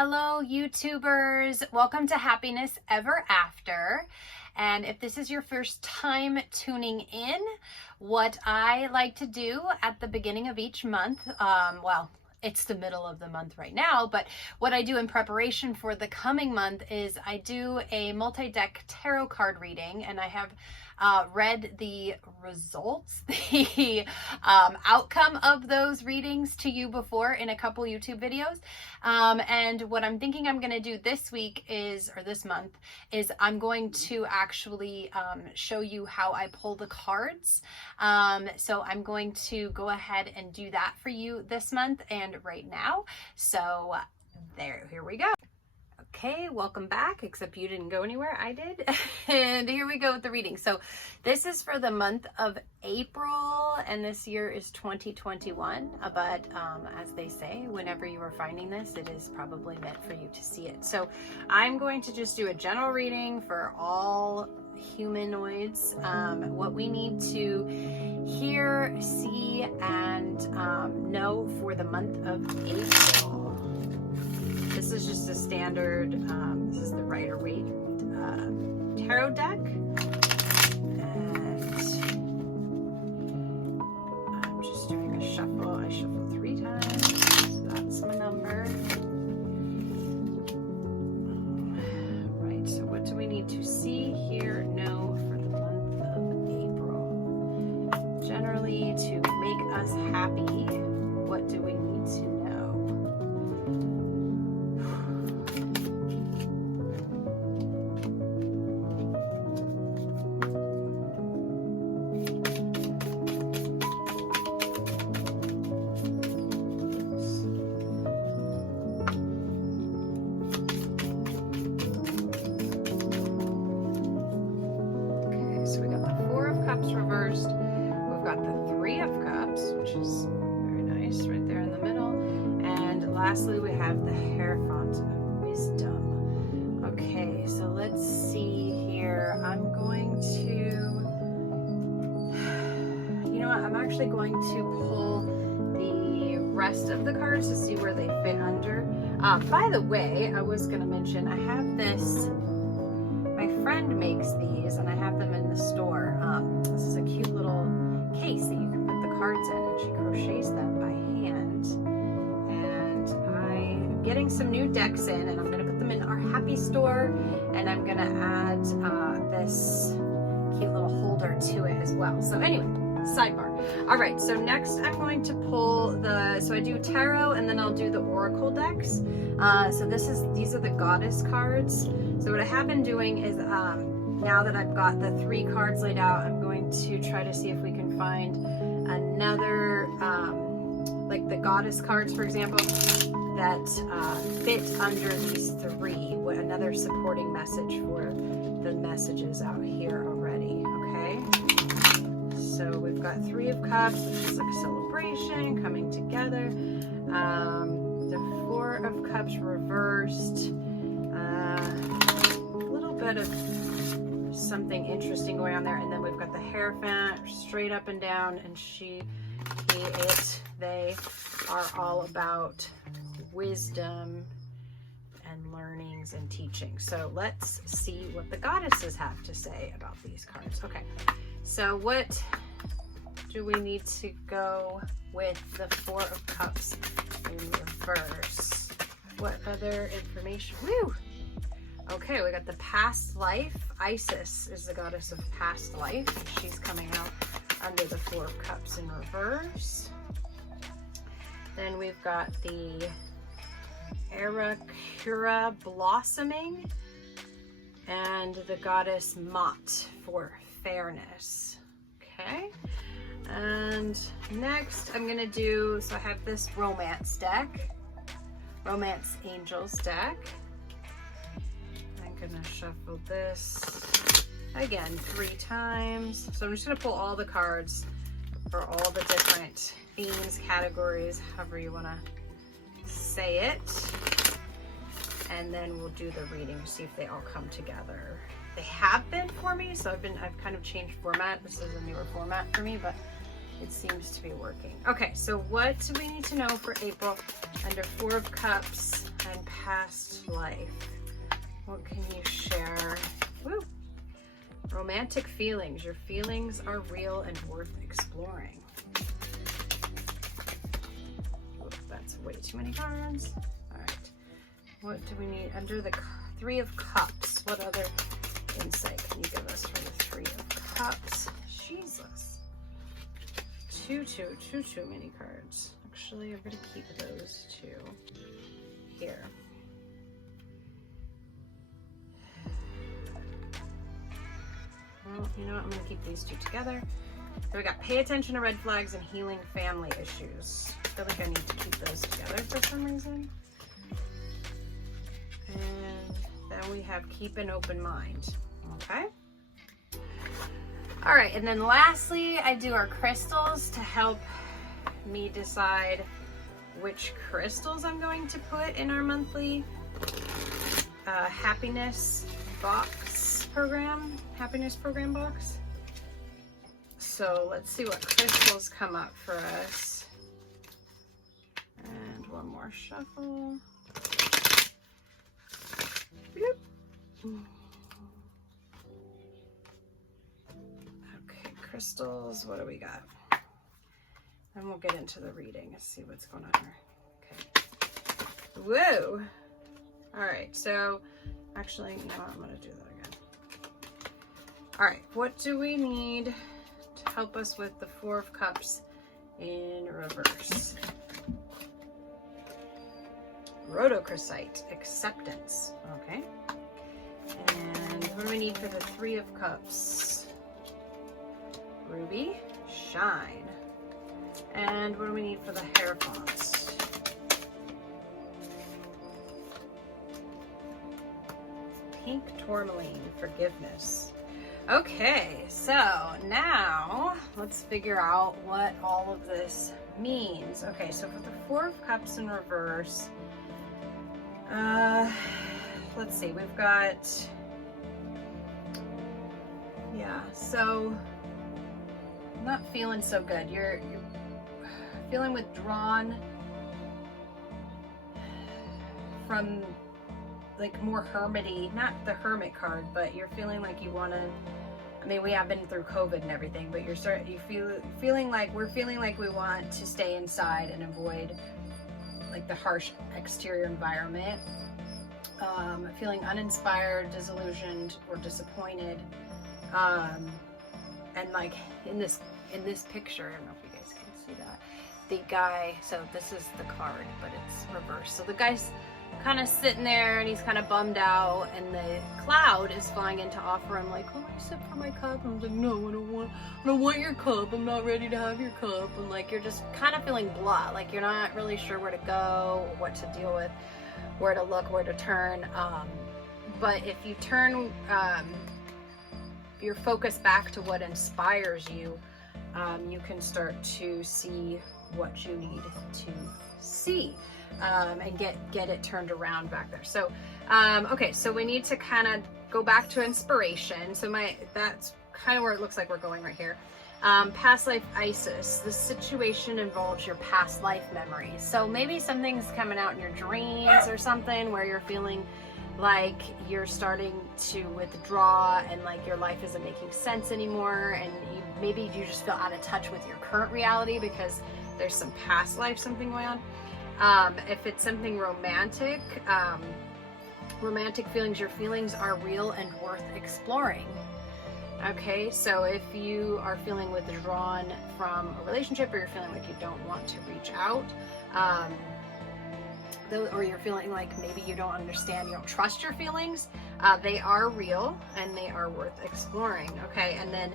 Hello, YouTubers. Welcome to Happiness Ever After. And if this is your first time tuning in, what I like to do at the beginning of each month, well, it's the middle of the month right now, but what I do in preparation for the coming month is I do a multi-deck tarot card reading, and I have read the results, the outcome of those readings to you before in a couple YouTube videos. And what I'm thinking I'm going to do this week is, or this month, is I'm going to actually show you how I pull the cards. So I'm going to go ahead and do that for you this month and right now. So here we go. Okay, welcome back, except you didn't go anywhere, I did. And here we go with the reading. So this is for the month of April, and this year is 2021. But as they say, whenever you are finding this, it is probably meant for you to see it. So I'm going to just do a general reading for all humanoids, what we need to hear, see, and know for the month of April. This is just a standard, this is the Rider-Waite tarot deck. And I'm just doing a shuffle. I shuffle 3 times, so that's my number. Right, so what do we need to see, hear, know for the month of April? Generally, to make us happy, what do we need to know? Reversed. We've got the 3 of Cups, which is very nice, right there in the middle. And lastly, we have the Hierophant of Wisdom. Okay, so let's see here. I'm going to, you know what, I'm actually going to pull the rest of the cards to see where they fit under. By the way, I was going to mention, I have this, my friend makes these, and I have them in the store. This is a cute little case that you can put the cards in, and she crochets them by hand. And I'm getting some new decks in, and I'm going to put them in our Happy Store, and I'm going to add this cute little holder to it as well. So anyway, sidebar. All right, so next I'm going to pull so I do tarot, and then I'll do the oracle decks. So these are the goddess cards. So what I have been doing is, now that I've got the 3 cards laid out, I'm going to try to see if we can find another, like the goddess cards, for example, that fit under these 3. Another supporting message for the messages out here already, okay? So we've got 3 of Cups, which is like a celebration, coming together. The 4 of Cups reversed. A little bit of something interesting going on there, and then we've got the Hierophant straight up and down, and she, he, it, they are all about wisdom and learnings and teaching. So let's see what the goddesses have to say about these cards. Okay, so what do we need to go with the 4 of Cups in reverse? What other information? Woo! Okay, we got the past life. Isis is the goddess of past life. She's coming out under the 4 of Cups in reverse. Then we've got the Arakura blossoming, and the goddess Mot for fairness. Okay, and next I'm gonna do, so I have this romance deck, Romance Angels deck. Gonna shuffle this again 3 times. So I'm just gonna pull all the cards for all the different themes, categories, however you want to say it, and then we'll do the reading, see if they all come together. They have been for me, so I've kind of changed format. This is a newer format for me, but it seems to be working. Okay, so what do we need to know for April? Under 4 of Cups, and past life. What can you share? Woo. Romantic feelings. Your feelings are real and worth exploring. Oh, that's way too many cards. All right. What do we need under the Three of Cups? What other insight can you give us for the Three of Cups? Jesus. Too many cards. Actually, I'm going to keep those two here. Well, you know what? I'm going to keep these two together. So we got pay attention to red flags and healing family issues. I feel like I need to keep those together for some reason. And then we have keep an open mind. Okay. All right. And then lastly, I do our crystals to help me decide which crystals I'm going to put in our monthly happiness program box. So let's see what crystals come up for us. And one more shuffle. Okay, crystals, what do we got? Then we'll get into the reading and see what's going on here. Okay. Whoa! Alright, so actually, no, I'm going to do that again. Alright, what do we need to help us with the Four of Cups in reverse? Rhodochrosite, acceptance. Okay. And what do we need for the Three of Cups? Ruby, shine. And what do we need for the Hierophants? Pink tourmaline, forgiveness. Okay, so now let's figure out what all of this means. Okay, so for the Four of Cups in reverse, let's see, we've got, yeah, so I'm not feeling so good. You're feeling withdrawn from like more hermity, not the Hermit card, but you're feeling like you want to, I mean, we have been through COVID and everything, but feeling like we want to stay inside and avoid like the harsh exterior environment. Feeling uninspired, disillusioned, or disappointed. And like in this picture, I don't know if you guys can see that, the guy, so this is the card, but it's reversed. So the guy's kind of sitting there and he's kind of bummed out, and the cloud is flying in to offer him like, oh, I sip for my cup. And I was like, no, I don't want your cup. I'm not ready to have your cup. And like, you're just kind of feeling blah, like you're not really sure where to go, what to deal with, where to look, where to turn. But if you turn your focus back to what inspires you, you can start to see what you need to see, and get it turned around back there. So okay, so we need to kind of go back to inspiration. So that's kind of where it looks like we're going right here. Past life Isis. The situation involves your past life memories. So maybe something's coming out in your dreams or something where you're feeling like you're starting to withdraw and like your life isn't making sense anymore, and maybe you just feel out of touch with your current reality because there's some past life something going on. If it's something romantic, romantic feelings, your feelings are real and worth exploring. Okay, so if you are feeling withdrawn from a relationship, or you're feeling like you don't want to reach out, or you're feeling like maybe you don't understand, you don't trust your feelings, they are real and they are worth exploring. Okay, and then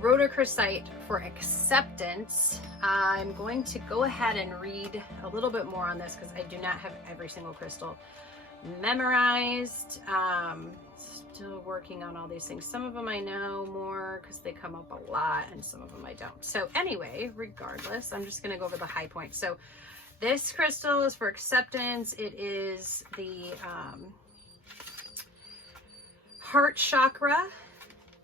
rhodochrosite for acceptance. I'm going to go ahead and read a little bit more on this because I do not have every single crystal memorized. Still working on all these things. Some of them I know more because they come up a lot, and some of them I don't. So anyway, regardless, I'm just going to go over the high points. So this crystal is for acceptance. It is the heart chakra.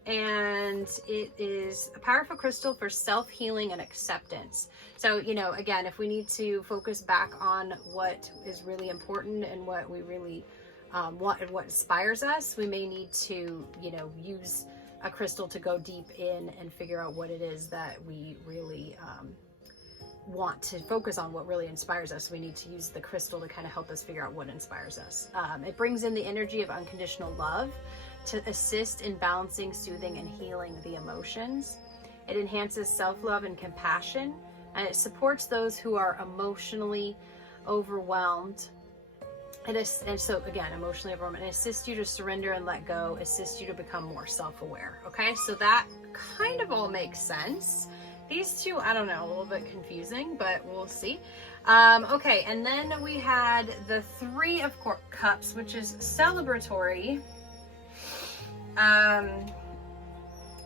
and it is a powerful crystal for self-healing and acceptance. So, you know, again, if we need to focus back on what is really important and what we really want and what inspires us, we may need to, you know, use a crystal to go deep in and figure out what it is that we really want to focus on, what really inspires us. We need to use the crystal to kind of help us figure out what inspires us. It brings in the energy of unconditional love to assist in balancing, soothing, and healing the emotions. It enhances self-love and compassion, and it supports those who are emotionally overwhelmed. And so again, emotionally overwhelmed, and assists you to surrender and let go, assists you to become more self-aware. Okay, so that kind of all makes sense. These two, I don't know, a little bit confusing, but we'll see. Okay, and then we had the Three of Cups, which is celebratory.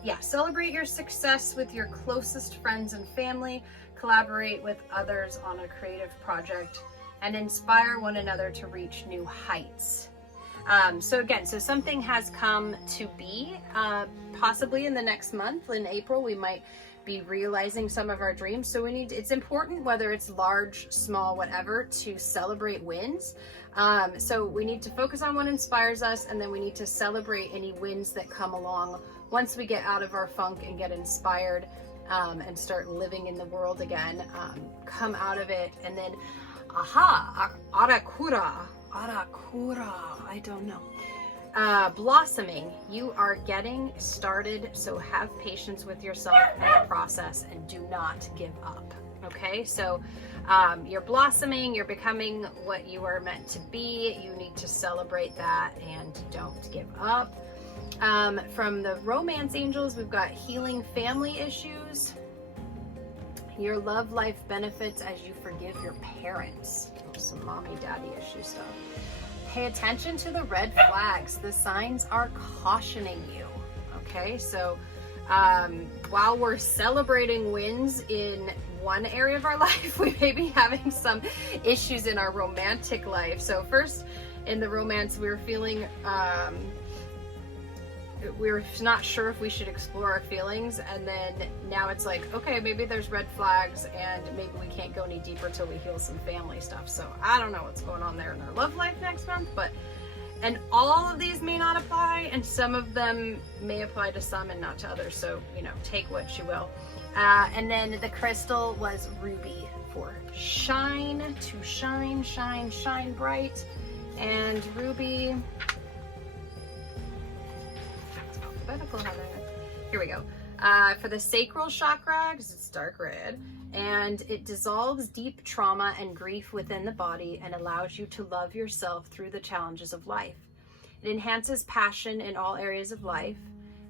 Yeah, celebrate your success with your closest friends and family, collaborate with others on a creative project, and inspire one another to reach new heights. So again, so something has come to be, possibly in the next month, in April, we might be realizing some of our dreams. So it's important, whether it's large, small, whatever, to celebrate wins. So we need to focus on what inspires us, and then we need to celebrate any wins that come along once we get out of our funk and get inspired, and start living in the world again. Come out of it, and then arakura, I don't know. Blossoming, you are getting started, so have patience with yourself in the process and do not give up. Okay, so you're blossoming, you're becoming what you are meant to be. You need to celebrate that and don't give up. From the romance angels, we've got healing family issues. Your love life benefits as you forgive your parents. Some mommy daddy issue stuff. Pay attention to the red flags. The signs are cautioning you. Okay, so while we're celebrating wins in one area of our life, we may be having some issues in our romantic life. So first, in the romance, we were feeling we're not sure if we should explore our feelings, and then now it's like, okay, maybe there's red flags and maybe we can't go any deeper till we heal some family stuff. So I don't know what's going on there in our love life next month, and all of these may not apply, and some of them may apply to some and not to others. So, you know, take what you will. And then the crystal was ruby for shine, to shine, shine, shine bright. And ruby, here we go. For the sacral chakra, because it's dark red, and it dissolves deep trauma and grief within the body and allows you to love yourself through the challenges of life. It enhances passion in all areas of life,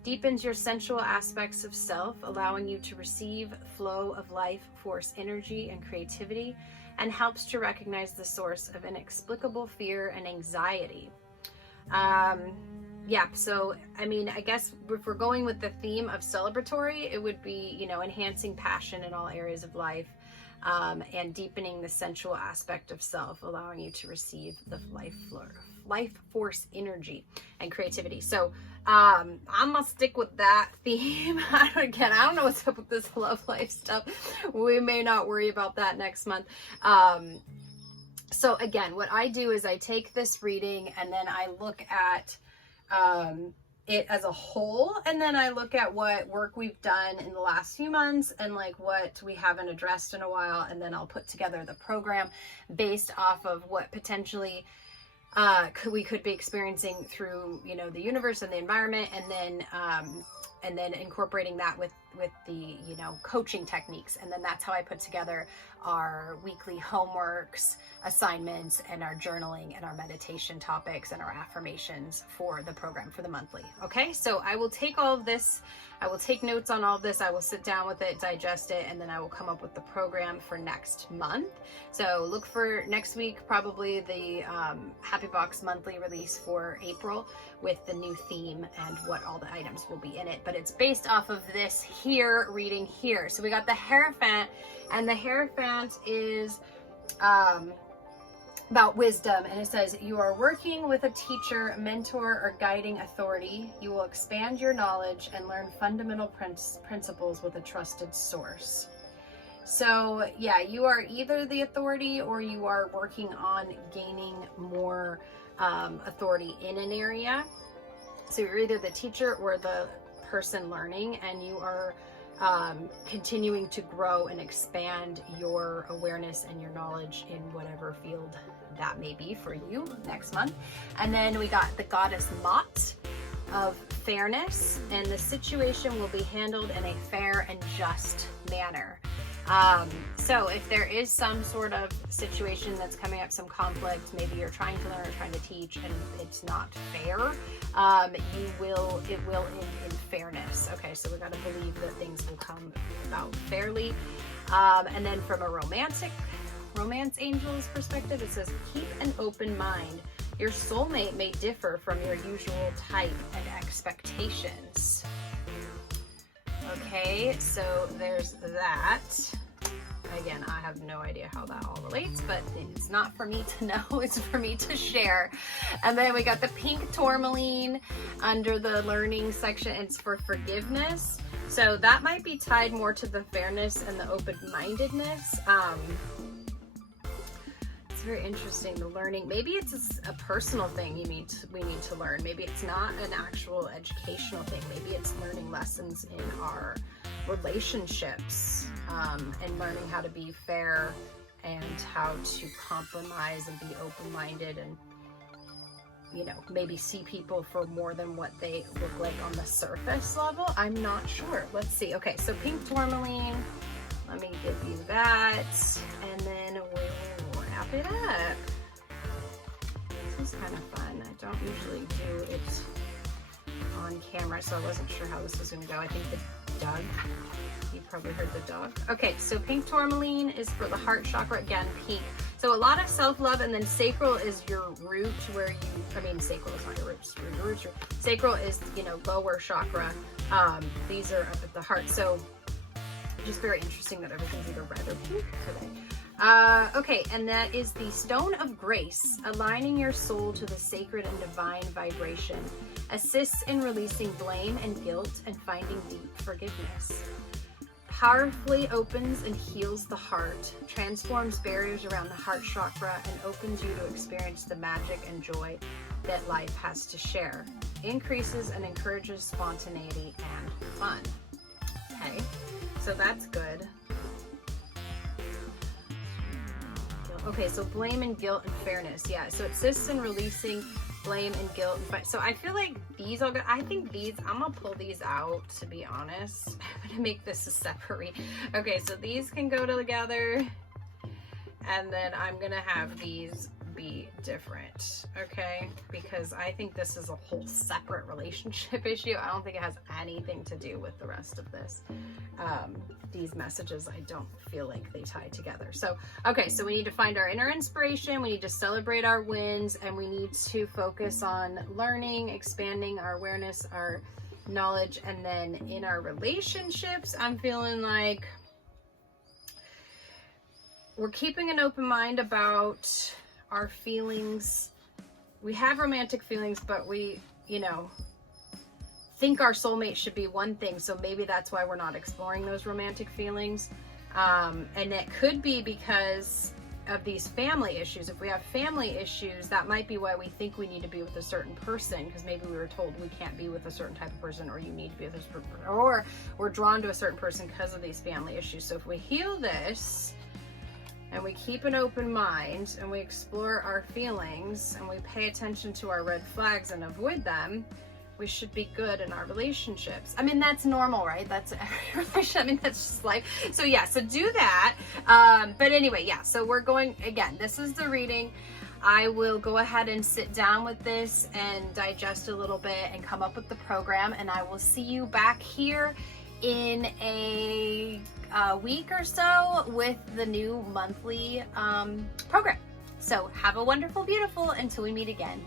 deepens your sensual aspects of self, allowing you to receive flow of life force energy and creativity, and helps to recognize the source of inexplicable fear and anxiety. Yeah, so I mean, I guess if we're going with the theme of celebratory, it would be, you know, enhancing passion in all areas of life, and deepening the sensual aspect of self, allowing you to receive the life force energy and creativity. So I'm gonna stick with that theme. Again, I don't know what's up with this love life stuff. We may not worry about that next month. So again, what I do is I take this reading and then I look at it as a whole, and then I look at what work we've done in the last few months and like what we haven't addressed in a while, and then I'll put together the program based off of what potentially we could be experiencing through, you know, the universe and the environment, and then incorporating that with the, you know, coaching techniques. And then that's how I put together our weekly homeworks, assignments, and our journaling and our meditation topics and our affirmations for the program for the monthly. Okay, so I will take all of this, I will take notes on all of this, I will sit down with it, digest it, and then I will come up with the program for next month. So look for next week, probably the Happy Box monthly release for April with the new theme and what all the items will be in it. But it's based off of this here reading here. So we got the Hierophant, and the Hierophant is about wisdom, and it says, you are working with a teacher, mentor, or guiding authority. You will expand your knowledge and learn fundamental principles with a trusted source. So yeah, you are either the authority or you are working on gaining more authority in an area. So you're either the teacher or the person learning, and you are continuing to grow and expand your awareness and your knowledge in whatever field that may be for you next month. And then we got the goddess Mot of fairness, and the situation will be handled in a fair and just manner. So if there is some sort of situation that's coming up, some conflict, maybe you're trying to learn or trying to teach and it's not fair, it will end in fairness. Okay, so we got to believe that things will come about fairly. And then from a romance angel's perspective, it says, keep an open mind. Your soulmate may differ from your usual type and expectations. Okay, so there's that. Again, I have no idea how that all relates, but it's not for me to know, it's for me to share. And then we got the pink tourmaline under the learning section. It's for forgiveness. So that might be tied more to the fairness and the open-mindedness. It's very interesting, the learning. Maybe it's a personal thing we need to learn. Maybe it's not an actual educational thing. Maybe it's learning lessons in our relationships, and learning how to be fair and how to compromise and be open-minded, and maybe see people for more than what they look like on the surface level. I'm not sure. Let's see. Okay, so pink tourmaline, let me give you that, and then we'll wrap it up. This is kind of fun. I don't usually do it on camera, so I wasn't sure how this was going to go. I think the dog, you probably heard the dog. Okay, so pink tourmaline is for the heart chakra. Again, pink. So a lot of self-love, and then sacral is your root, where sacral is not your roots. Your roots. Sacral is, lower chakra. These are up at the heart. So just very interesting that everything's either red or pink today. Okay, and that is the Stone of Grace, aligning your soul to the sacred and divine vibration. Assists in releasing blame and guilt and finding deep forgiveness. Powerfully opens and heals the heart, transforms barriers around the heart chakra, and opens you to experience the magic and joy that life has to share. Increases and encourages spontaneity and fun. Okay, so that's good. Okay, so blame and guilt and fairness. Yeah, so it assists in releasing blame and guilt. So I feel like these all go. I think these, I'm gonna pull these out, to be honest. I'm gonna make this a separate. Okay, so these can go together, and then I'm gonna have these be different, okay? Because I think this is a whole separate relationship issue. I don't think it has anything to do with the rest of this. These messages, I don't feel like they tie together. So, okay, so we need to find our inner inspiration, we need to celebrate our wins, and we need to focus on learning, expanding our awareness, our knowledge, and then in our relationships, I'm feeling like we're keeping an open mind about our feelings. We have romantic feelings, but we, think our soulmate should be one thing. So maybe that's why we're not exploring those romantic feelings. And it could be because of these family issues. If we have family issues, that might be why we think we need to be with a certain person, because maybe we were told we can't be with a certain type of person, or you need to be with this person, or we're drawn to a certain person because of these family issues. So if we heal this, and we keep an open mind, and we explore our feelings, and we pay attention to our red flags and avoid them, we should be good in our relationships. I mean, that's normal, right? That's every relationship. I mean, that's just life. So yeah, so do that. But anyway, yeah, so we're going, again, this is the reading. I will go ahead and sit down with this and digest a little bit and come up with the program, and I will see you back here in a week or so with the new monthly program. So have a wonderful, beautiful, until we meet again.